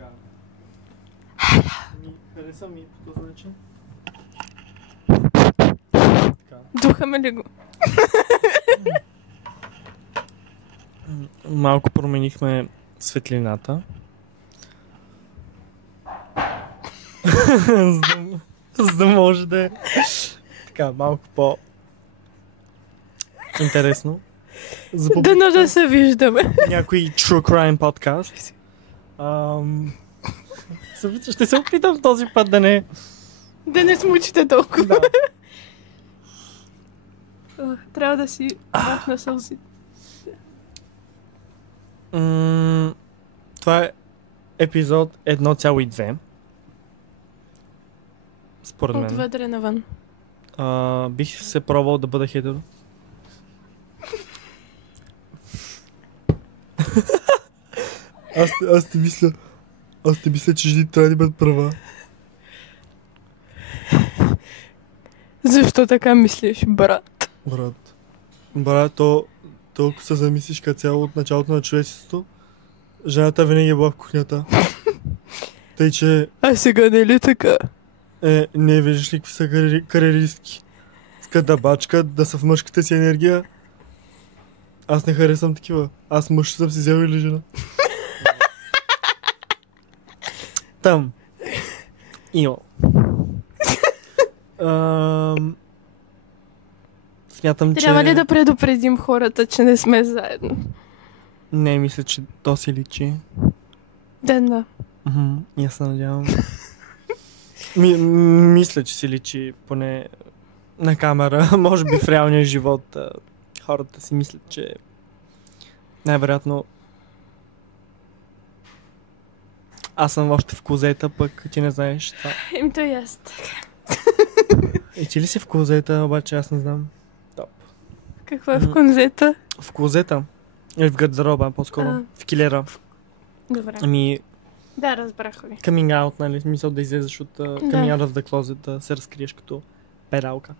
Така. Хареса ми по този начин. Така. Духаме ли го? Малко променихме светлината. за да може да е така малко по-интересно. Дано да се виждаме. Някой True Crime подкаст. Ще се опитам този път да не... Да не смучите толкова. Да. Трябва да си махна сълзи. Това е епизод 1,2. Според мен. Отвътре навън. Бих се пробвал да бъда хетеро. Аз не мисля, че жени трябва да имат права. Защо така мислиш, брат? Брат, толкова се замислиш като цяло от началото на човечеството. Жената винаги е била в кухнята. Тъй, че... А сега не е ли така? Не виждаш ли какви са кариеристки. Искат да бачкат, да са в мъжката си енергия. Аз не харесвам такива. Аз мъж съм си взел или жена. Там. Ио. Смятам, Трябва че... ли да предупредим хората, че не сме заедно? Не, мисля, че то си личи. Да. И аз се надявам. Мисля, че си личи поне на камера. Може би в реалния живот хората си мислят, че най-вероятно аз съм още в клозета, пък ти не знаеш това. То и аз така. И ти ли си в клозета, обаче аз не знам. Топ. Какво е в конзета? В клозета. Или в гардероба, по-скоро. В килера. Добре. Да, разбрах ви. Coming out, нали? Мисъл да излезеш от coming out of the closet, да се разкриеш като пералка.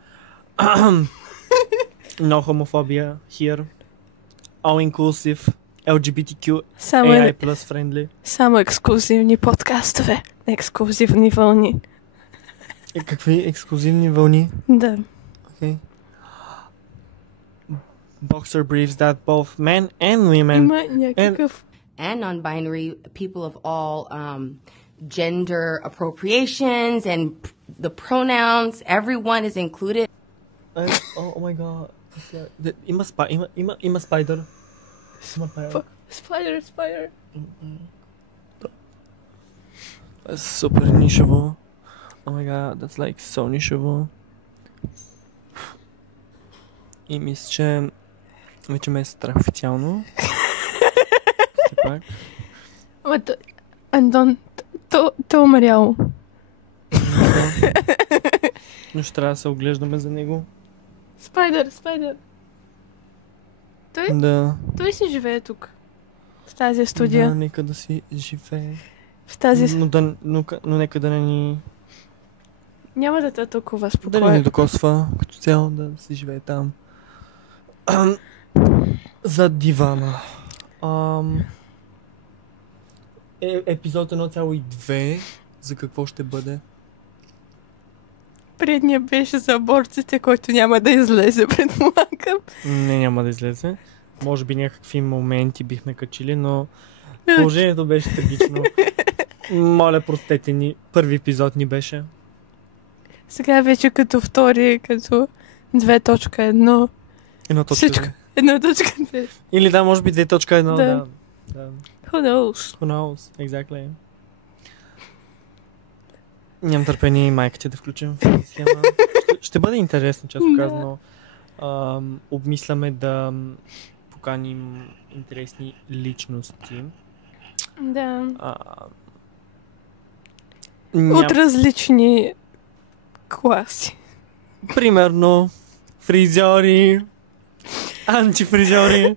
No homophobia here. All inclusive. LGBTQ AI plus friendly. Само ексклюзивни подкастове. Ексклюзивни вълни. Какви ексклюзивни вълни? Да. Okay. Boxer briefs that both men and women... Има някакъв... And non-binary people of all gender appropriations and the pronouns, everyone is included. Oh my god. Има спайдър. Има спайдър. Spider. Супер нишево. Oh my god, that's like so нишево. И мисля, че вече ме е страх официално. Пак. Антон, то умряло. Но ще трябва да се оглеждаме за него. Спайдър. Той си живее тук. В тази студия. Да, нека да си живее. В тази... Но нека да не ни... Няма да те толкова Да спокойно. не ни докосва като цяло, да си живее там. За дивана. Епизод 1,2 за какво ще бъде? Предния беше за борците, който няма да излезе, предполагам. Не, няма да излезе. Може би някакви моменти бихме качили, но положението беше трагично. Моля, простете ни. Първи епизод ни беше. Сега вече като втори, като 2.1. 1.2. Всичко. 1.2. Или да, може би 2.1. Да. Who knows? Who knows? Exactly. Нямам търпение и майка ти да включим в схема. Ще бъде интересно, често казано. Обмисляме да поканим интересни личности. Да. От различни класи. Примерно фризьори, антифризьори,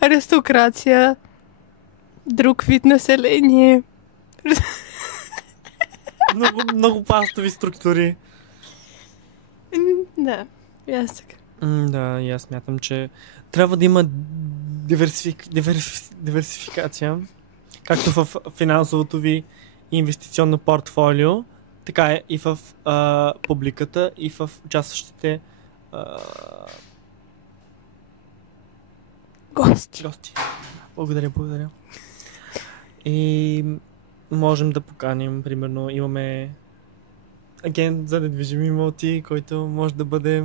аристокрация, друг вид население. много пастови структури. Да, и аз така. Да, и аз смятам, че трябва да има диверсификация. както в финансовото ви инвестиционно портфолио, така е и в публиката, и в участващите Гости. Благодаря. И можем да поканим, примерно, имаме агент за недвижими имоти, който може да бъде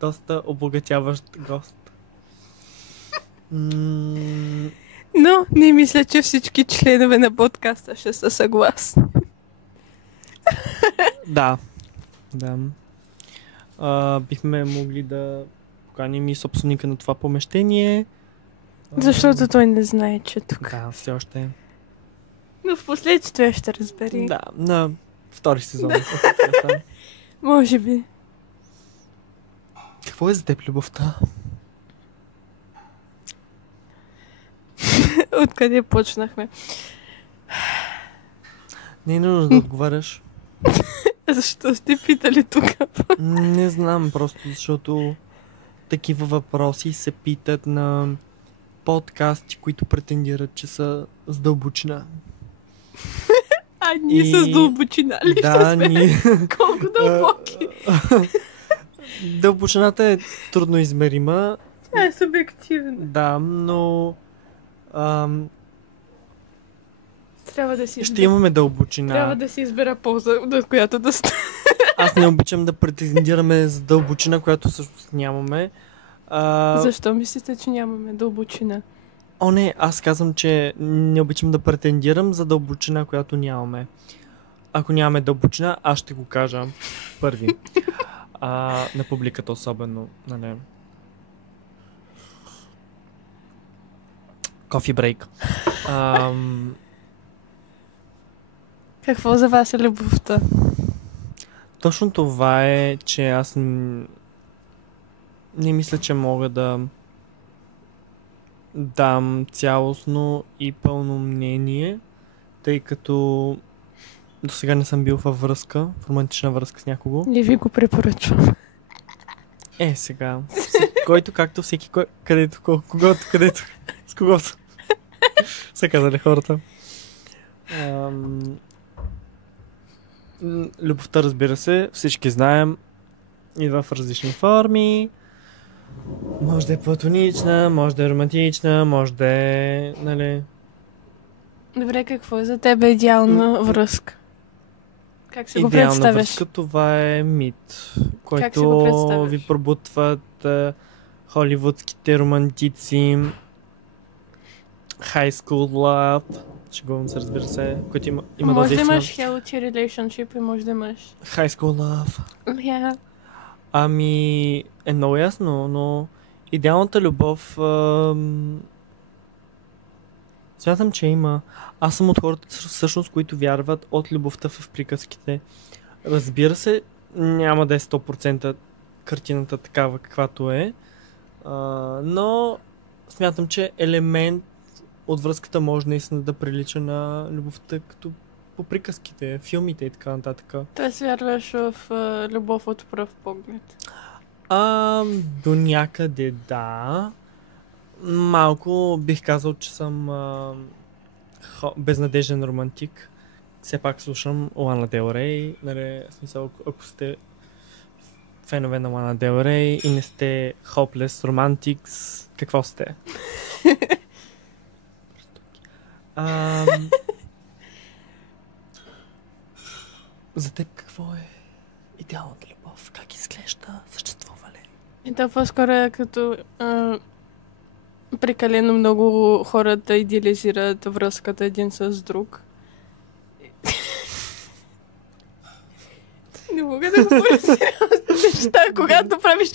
доста обогатяващ гост. Но не мисля, че всички членове на подкаста ще са съгласни. Да. Бихме могли да поканим и собственика на това помещение. Защото той не знае, че тук. Да, все още. Но в последствие ще разбери. Да, на втори сезон. Може би. Какво е за теб любовта? Откъде почнахме? Не е нужно да отговаряш. Защо сте питали тук? Не знам, просто защото такива въпроси се питат на подкасти, които претендират, че са с дълбочина. А ние с дълбочина ли Да, сме? ние... Колко дълбоки? Дълбочината е трудно измерима. Тя е субективна. Да, но... Трябва да си ще имаме дълбочина. Трябва да си избера полза, от която да стане. Аз не обичам да претендираме за дълбочина, която всъщност нямаме. Защо мислите, че нямаме дълбочина? О, не, аз казвам, че не обичам да претендирам за дълбочина, която нямаме. Ако нямаме дълбочина, аз ще го кажа първи. На публиката особено. Нали. Кофи брейк. Какво за вас е любовта? Точно това е, че аз не мисля, че мога да дам цялостно и пълно мнение, тъй като до сега не съм бил във връзка, в романтична връзка с някого. Не ви го препоръчвам. Сега. Който както всеки, където, когото, където, с когото. Са казали хората. Любовта, разбира се, всички знаем, идва в различни форми. Може да е платонична, може да е романтична, може да е, нали... Добре, какво е за теб идеална връзка? Как си го Идеална представяш? връзка, това е мит, Как си го който представяш? ви пробутват холивудските романтици, high school love, шегувам се, разбира се, който има Може да истина. имаш healthy relationship и може да имаш... High school love. Yeah. Е много ясно, но идеалната любов смятам, че има. Аз съм от хората, всъщност, които вярват от любовта в приказките. Разбира се, няма да е 100% картината такава, каквато е, но смятам, че елемент от връзката може наистина да прилича на любовта, като по приказките, филмите и така нататък. Тоест вярваш в любов от пръв поглед. До някъде да. Малко бих казал, че съм безнадежден романтик. Все пак слушам Лана Дел Рей. Нали, в смисъл, ако сте фенове на Лана Дел Рей и не сте hopeless romantics, какво сте? За теб какво е идеалната любов? Как изглежда? Съществува ли? И то по-скоро е като прекалено много хората идеализират връзката един с друг. Не мога да говоря сериозни неща, когато правиш...